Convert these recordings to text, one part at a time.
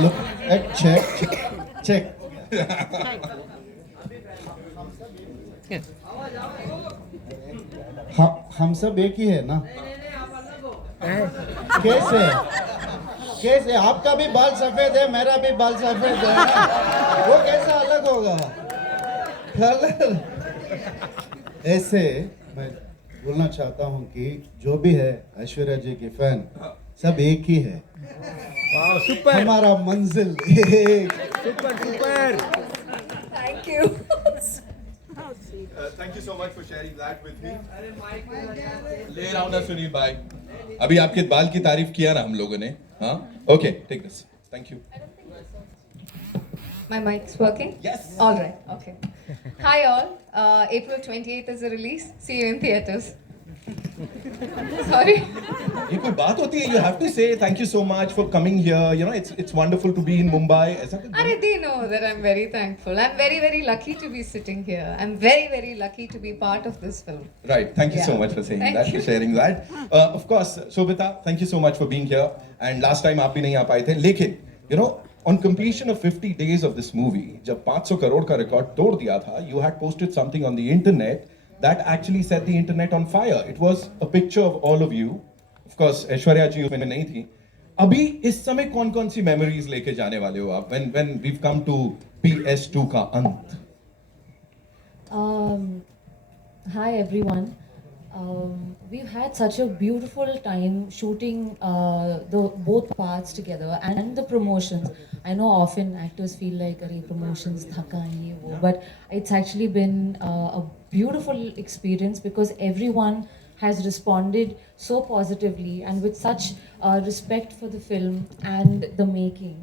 Look at check. हम सब एक ही है ना? कैसे? कैसे? आपका भी बाल सफेद है, मेरा भी बाल सफेद है, वो कैसा अलग होगा? कलर ऐसे मैं बोलना चाहता हूँ कि जो भी है ऐश्वर्या जी की फैन सब एक ही है. Wow, super. हमारा मंजिल एक. Super. Thank you. Thank you so much for sharing that with me. ले रहा हूँ ना सुनील भाई. अभी आपके बाल की तारीफ किया ना हम लोगों ने, हाँ? Okay, take this. Thank you. My mic's working? Yes. All right, okay. Hi all. April 28th is the release. See you in theaters. Sorry. ये कोई बात होती है? You have to say thank you so much for coming here. You know, it's wonderful to be in Mumbai. ऐसा कुछ? Are they know that I'm very thankful. I'm very, very lucky to be sitting here. I'm very, very lucky to be part of this film. Right. Thank you so Yeah. much for saying Thank that, you. for sharing that. Of course, Shobita, thank you so much for being here. And last time आप भी नहीं आ पाए थे. लेकिन, you know, on completion of 50 days of this movie, जब 500 करोड़ का record तोड़ दिया था, you had posted something on the internet that actually set the internet on fire. It was a picture of all of you. Of course, Aishwarya ji उसमें नहीं थी. अभी इस समय कौन-कौन सी memories लेके जाने वाले हो आप? When we've come to PS2 का अंत. Hi everyone. We've had such a beautiful time shooting the both parts together and the promotions. I know often actors feel like "Arey, promotions thaka ye wo," but it's actually been a beautiful experience because everyone has responded so positively and with such respect for the film and the making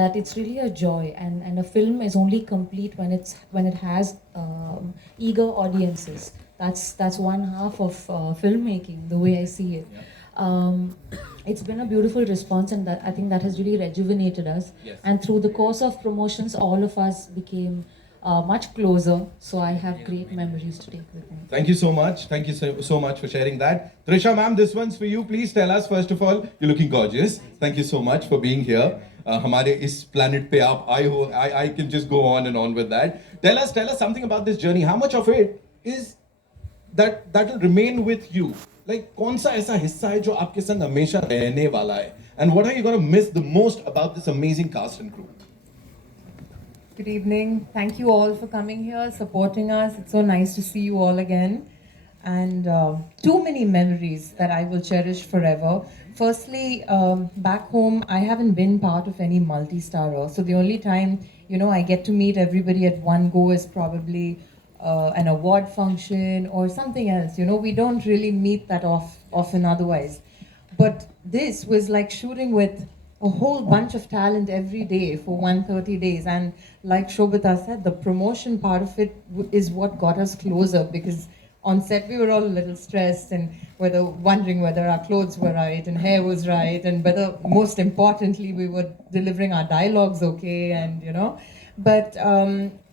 that it's really a joy. And a film is only complete when it has eager audiences. That's one half of filmmaking, the way I see it. It's been a beautiful response, and that I think that has really rejuvenated us. Yes. And through the course of promotions, all of us became much closer. So I have great memories to take with me. Thank you so much. Thank you so much for sharing that. Trisha ma'am, this one's for you. Please tell us, first of all, you're looking gorgeous. Thank you so much for being here. हमारे इस planet पे आप आए हो. I can just go on and on with that. Tell us something about this journey. How much of it is that will remain with you? Like कौन सा ऐसा हिस्सा है जो आपके संग हमेशा रहने वाला है? And what are you going to miss the most about this amazing cast and crew? Good evening. Thank you all for coming here, supporting us. It's so nice to see you all again. And too many memories that I will cherish forever. Firstly, back home, I haven't been part of any multi-starrer. So the only time, I get to meet everybody at one go is probably an award function or something else. We don't really meet that often otherwise. But this was like shooting with a whole bunch of talent every day for 130 days. And like Shobita said, the promotion part of it is what got us closer, because on set we were all a little stressed and wondering whether our clothes were right and hair was right, and whether, most importantly, we were delivering our dialogues okay, and but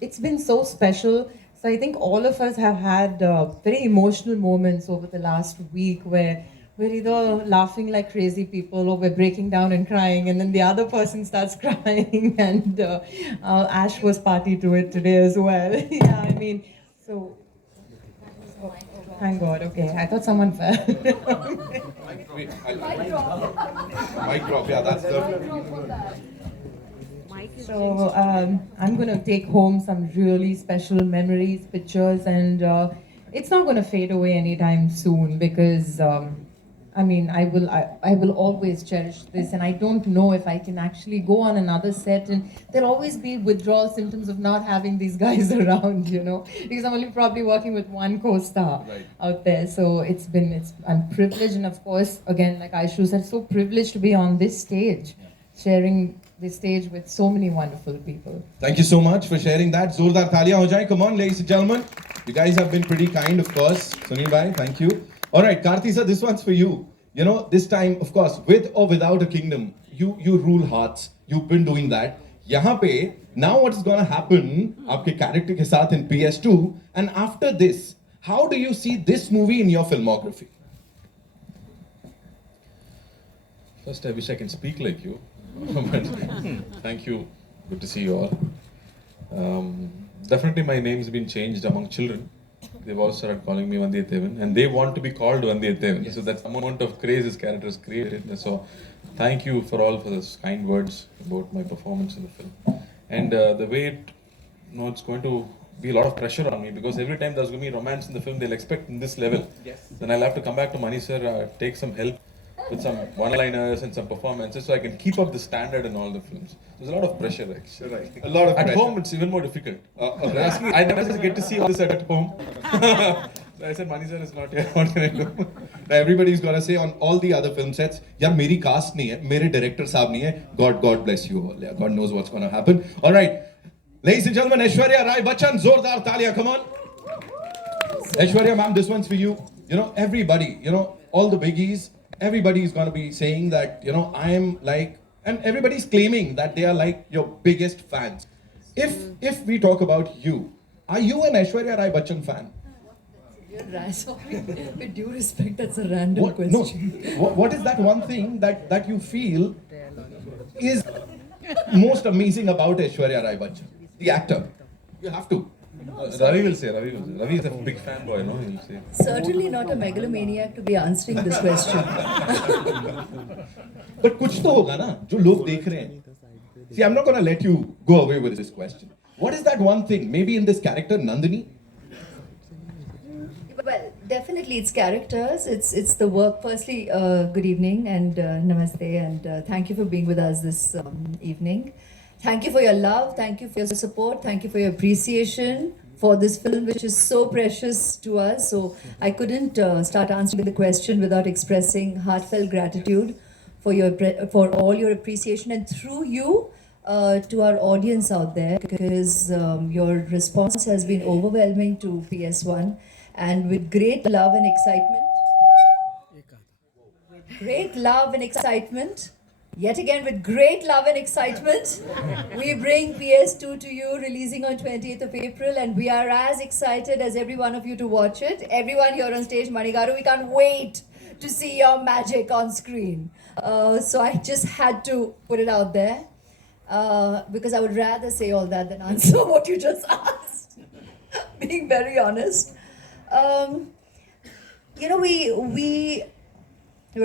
it's been so special. So I think all of us have had very emotional moments over the last week where we're either laughing like crazy people or we're breaking down and crying, and then the other person starts crying, and Ash was party to it today as well. Yeah, I mean, so thank God. Okay, I thought someone fell. Mic drop. Yeah, that's the. So I'm going to take home some really special memories, pictures, and it's not going to fade away anytime soon, because I will always cherish this, and I don't know if I can actually go on another set, and there'll always be withdrawal symptoms of not having these guys around, because I'm only probably working with one co-star out there. So I'm privileged, and of course, again, like Aishu said, so privileged to be on this stage, sharing this stage with so many wonderful people. Thank you so much for sharing that. Zordar taaliyan ho jaye. Come on, ladies and gentlemen. You guys have been pretty kind, of course. Sunil bhai, thank you. All right, Karthi sir, this one's for you. This time, of course, with or without a kingdom, you rule hearts. You've been doing that. यहाँ पे, now what's gonna happen आपके character के साथ in PS2, and after this, how do you see this movie in your filmography? First, I wish I can speak like you. But Thank you. Good to see you all. Definitely, my name's been changed among children. They've all started calling me Vandiyathevan, and they want to be called Vandiyathevan. So that's the amount of craze this character has created. So, thank you for all for those kind words about my performance in the film. And the way it's going to be a lot of pressure on me because every time there's going to be romance in the film, they'll expect in this level. Yes. Then I'll have to come back to Mani sir, take some help with some one-liners and some performances so I can keep up the standard in all the films. There's a lot of pressure actually. Right. A lot of At pressure. home, it's even more difficult. I never get to see all this at home. So I said, Mani sir is not here. What can I do? Now everybody's got to say on all the other film sets, यार मेरी cast नहीं है, मेरे director साहब नहीं है. God bless you all. Yeah, God knows what's going to happen. All right, ladies and gentlemen, Aishwarya Rai Bachchan, zordar talia, come on. Aishwarya ma'am, this one's for you. You know, everybody, you know, all the biggies, everybody's going to be saying that, you know, I am like, and everybody's claiming that they are like your biggest fans. If we talk about you, are you an Aishwarya Rai Bachchan fan? With due respect, that's a random question. No. What is that one thing that you feel is most amazing about Aishwarya Rai Bachchan, the actor? You have to. Ravi will say. Ravi is a big fanboy, no? He'll say. Certainly not a megalomaniac to be answering this question. But कुछ तो होगा ना जो लोग देख रहे हैं. See, I'm not going to let you go away with this question. What is that one thing? Maybe in this character, Nandini? Well, definitely it's characters. It's the work. Firstly, good evening and namaste and thank you for being with us this evening. Thank you for your love. Thank you for your support. Thank you for your appreciation for this film, which is so precious to us. So I couldn't start answering the question without expressing heartfelt gratitude for all your appreciation and through you to our audience out there, because your response has been overwhelming to PS1, and with great love and excitement, yet again with great love and excitement, we bring PS2 to you, releasing on 20th of April, and we are as excited as every one of you to watch it. Everyone here on stage, Manigaru, we can't wait to see your magic on screen. So I just had to put it out there because I would rather say all that than answer what you just asked. Being very honest. You know, we're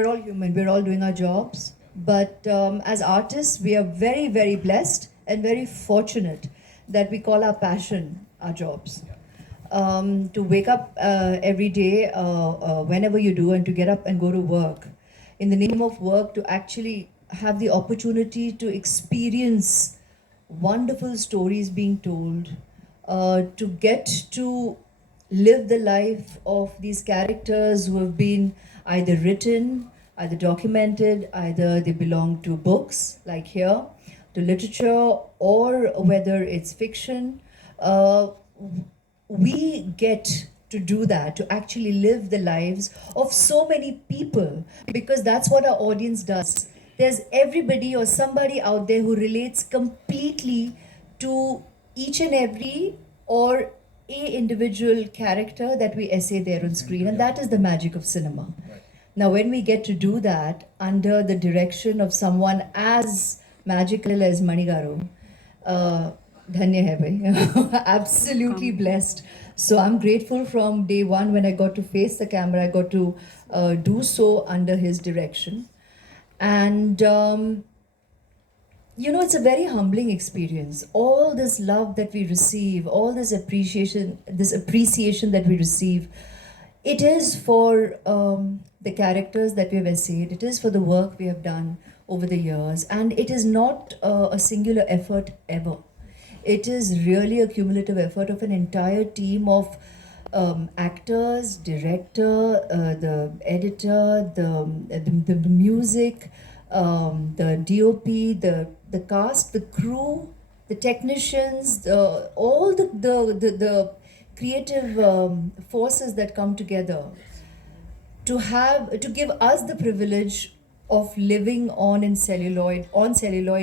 all human, we're all doing our jobs, but as artists, we are very, very blessed and very fortunate that we call our passion our jobs. To wake up every day, whenever you do, and to get up and go to work, in the name of work, to actually have the opportunity to experience wonderful stories being told, to get to live the life of these characters who have been either written, either documented, either they belong to books like here, to literature, or whether it's fiction. We get to do that, to actually live the lives of so many people, because that's what our audience does. There's everybody or somebody out there who relates completely to each and every or a individual character that we essay there on screen, and that is the magic of cinema. Right. Now, when we get to do that under the direction of someone as magical as Manigaru, dhanya hai bhai. Absolutely blessed. So I'm grateful from day one when I got to face the camera. I got to do so under his direction. And, you know, it's a very humbling experience. All this love that we receive, all this appreciation that we receive, it is for the characters that we have essayed. It is for the work we have done over the years. And it is not a singular effort ever. It is really a cumulative effort of an entire team of actors, director, the editor, the music, the DOP, the cast, the crew, the technicians, all the creative forces that come together to give us the privilege of living on celluloid,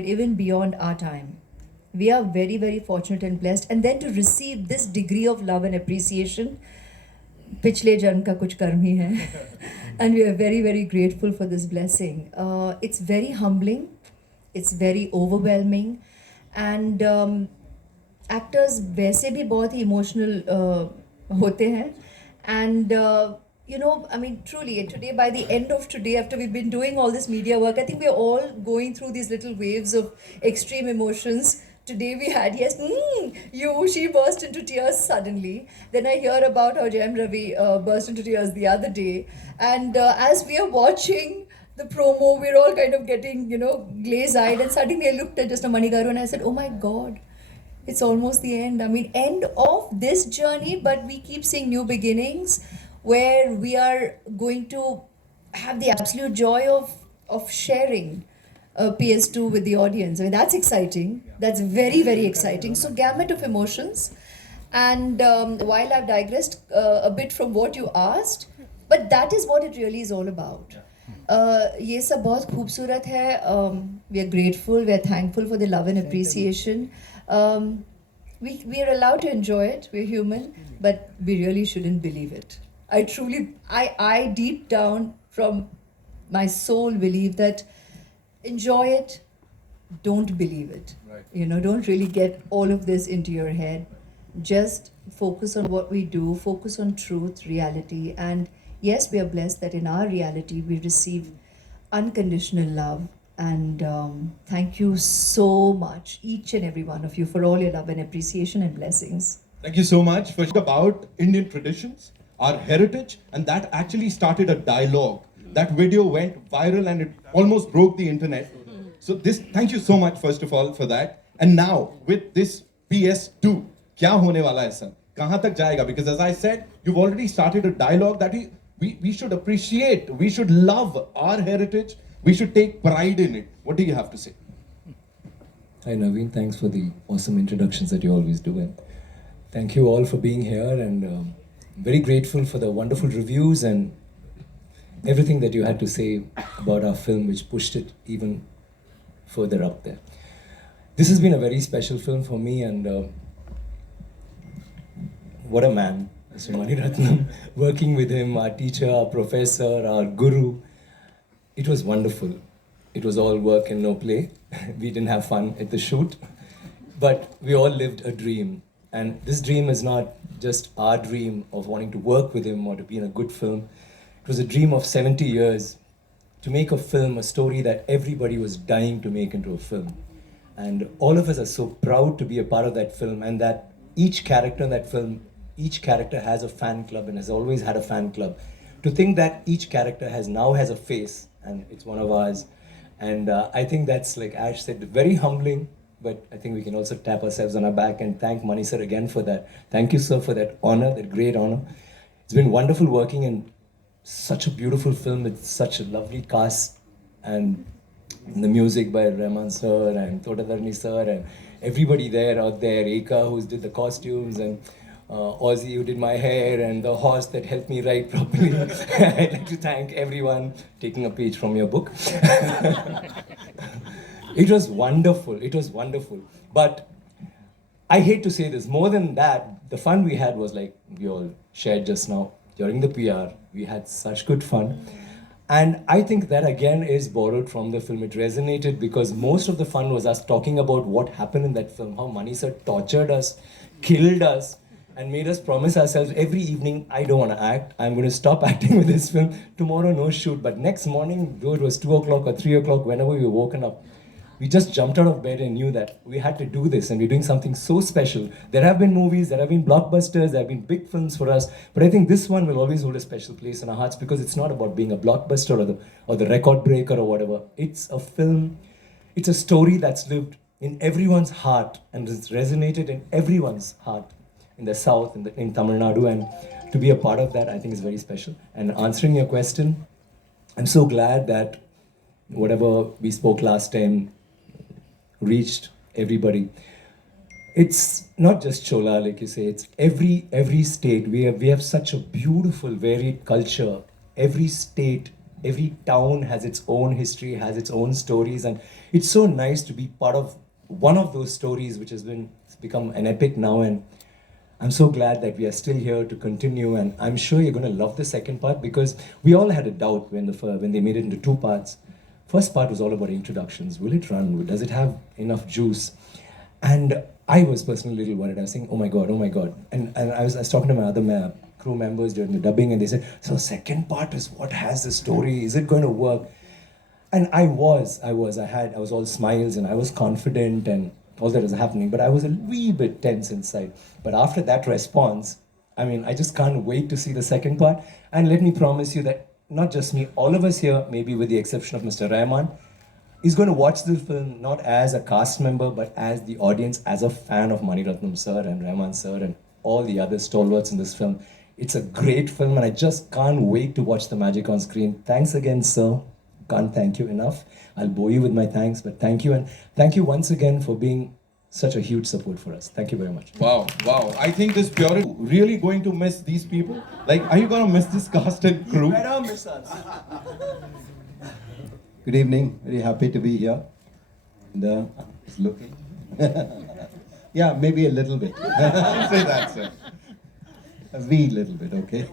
even beyond our time. We are very, very fortunate and blessed. And then to receive this degree of love and appreciation, pichle janm ka kuch karm hi hai. And we are very, very grateful for this blessing. It's very humbling. it's very overwhelming, and actors वैसे भी बहुत ही emotional होते हैं, and you know, I mean, truly, today, by the end of today, after we've been doing all this media work, I think we're all going through these little waves of extreme emotions. Today we had, yes, she burst into tears suddenly. Then I hear about how Jayam Ravi burst into tears the other day. And as we are watching the promo, we're all kind of getting, you know, glaze-eyed. And suddenly I looked at just a Manigaru and I said, oh my God, it's almost the end. I mean, end of this journey, but we keep seeing new beginnings where we are going to have the absolute joy of sharing PS2 with the audience. I mean, that's exciting. That's very, very exciting. So, gamut of emotions. And while I've digressed a bit from what you asked, but that is what it really is all about. ये सब बहुत खूबसूरत है. We are grateful, we are thankful for the love and appreciation. We are allowed to enjoy it, we're human, but we really shouldn't believe it. I deep down from my soul believe that enjoy it, don't believe it. Right. You know, don't really get all of this into your head. Just focus on what we do, focus on truth, reality, and yes, we are blessed that in our reality we receive unconditional love. And thank you so much, each and every one of you, for all your love and appreciation and blessings. Thank you so much for about Indian traditions, our heritage, and that actually started a dialogue. That video went viral and it almost broke the internet. So thank you so much first of all for that. And now with this PS2, क्या होने वाला है sir? कहाँ तक जाएगा? Because as I said, you've already started a dialogue that we should appreciate, we should love our heritage, we should take pride in it. What do you have to say? Hi Naveen, thanks for the awesome introductions that you always do, and thank you all for being here, and very grateful for the wonderful reviews and everything that you had to say about our film, which pushed it even further up there. This has been a very special film for me, and what a man, Mr. Mani Rathnam. Working with him, our teacher, our professor, our guru, it was wonderful. It was all work and no play. We didn't have fun at the shoot, but we all lived a dream. And this dream is not just our dream of wanting to work with him or to be in a good film. It was a dream of 70 years to make a film, a story that everybody was dying to make into a film. And all of us are so proud to be a part of that film, and that each character in that film, each character has a fan club and has always had a fan club. To think that each character now has a face, and it's one of ours. And I think that's, like Ash said, very humbling, but I think we can also tap ourselves on our back and thank Mani sir again for that. Thank you, sir, for that honor, that great honor. It's been wonderful working in such a beautiful film with such a lovely cast, and the music by Rehman sir and Todadarni sir and everybody there out there, Eka who did the costumes, and Ozzy who did my hair, and the horse that helped me write properly. I'd like to thank everyone taking a page from your book. It was wonderful, it was wonderful. But I hate to say this, more than that, the fun we had was like we all shared just now. During the PR, we had such good fun. And I think that again is borrowed from the film. It resonated because most of the fun was us talking about what happened in that film, how Mani sir tortured us, killed us, and made us promise ourselves every evening, I don't want to act, I'm going to stop acting with this film, tomorrow no shoot. But next morning, though it was 2 o'clock or 3 o'clock, whenever we were woken up, we just jumped out of bed and knew that we had to do this, and we're doing something so special. There have been movies, there have been blockbusters, there have been big films for us, but I think this one will always hold a special place in our hearts because it's not about being a blockbuster or the record breaker or whatever. It's a film, it's a story that's lived in everyone's heart and has resonated in everyone's heart in the South, in Tamil Nadu, and to be a part of that, I think is very special. And answering your question, I'm so glad that whatever we spoke last time reached everybody. It's not just Chola, like you say, it's every state. We have such a beautiful, varied culture. Every state, every town has its own history, has its own stories, and it's so nice to be part of one of those stories which has become an epic now. And I'm so glad that we are still here to continue, and I'm sure you're going to love the second part because we all had a doubt when they made it into 2 parts. First part was all about introductions. Will it run? Does it have enough juice? And I was personally a little worried. I was saying, oh my God, oh my God. And I was talking to my other crew members during the dubbing, and they said, so second part is what has the story? Is it going to work? And I was all smiles and I was confident and all that was happening, but I was a wee bit tense inside. But after that response, I mean, I just can't wait to see the second part. And let me promise you that not just me, all of us here, maybe with the exception of Mr. Rehman, is going to watch the film not as a cast member, but as the audience, as a fan of Mani Rathnam sir and Rehman sir and all the other stalwarts in this film. It's a great film and I just can't wait to watch the magic on screen. Thanks again, sir. Can't thank you enough. I'll bore you with my thanks, but thank you. And thank you once again for being such a huge support for us. Thank you very much. Wow, wow. I think this purity really going to miss these people. Like, are you going to miss this cast and crew? Better miss us. Good evening. Very happy to be here. And it's looking. Yeah, maybe a little bit. Don't say that, sir. A wee little bit, okay?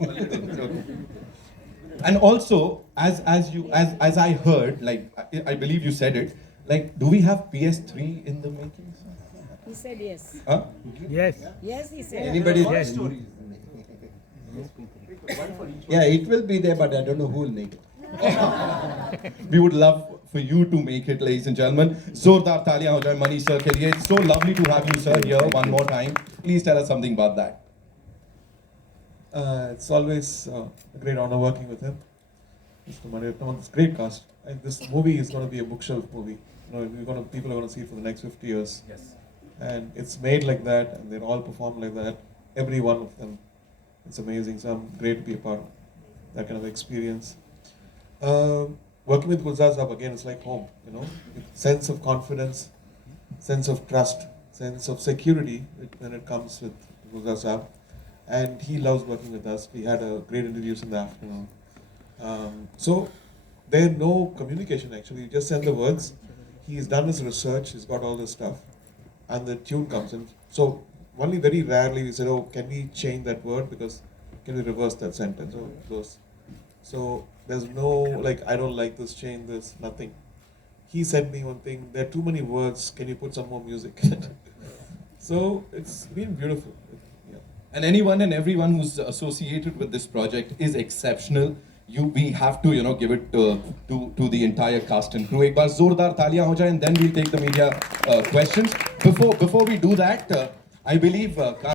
And also, as I heard, like I believe you said it, like, do we have PS3 in the making? He said yes. Huh? Yes. Yes, he said. Anybody? Yes. Yeah, it will be there, but I don't know who will make it. We would love for you to make it, ladies and gentlemen. Zordar taaliyan ho jaye Mani sir ke liye. It's so lovely to have you, sir, here one more time. Please tell us something about that. It's always a great honor working with him. Mr. Mani Rathnam, it's a great cast. And this movie is going to be a bookshelf movie. You know, people are going to see it for the next 50 years. Yes. And it's made like that, and they all perform like that. Every one of them. It's amazing. So I'm great to be a part of that kind of experience. Working with Gulzar Saab again is like home. You know, sense of confidence, sense of trust, sense of security when it comes with Gulzar Saab. And he loves working with us. We had a great interviews in the afternoon. So there's no communication actually. You just send the words. He's done his research. He's got all this stuff, and the tune comes in. So only very rarely we said, "Oh, can we change that word? Because can we reverse that sentence?" Or those. So there's no like, I don't like this. Change this. Nothing. He said me one thing. There are too many words. Can you put some more music? So it's been beautiful. And anyone and everyone who's associated with this project is exceptional. We have to, give it to the entire cast and crew. Ek baar zordar taaliyan ho jaye, and then we'll take the media questions. Before we do that, I believe.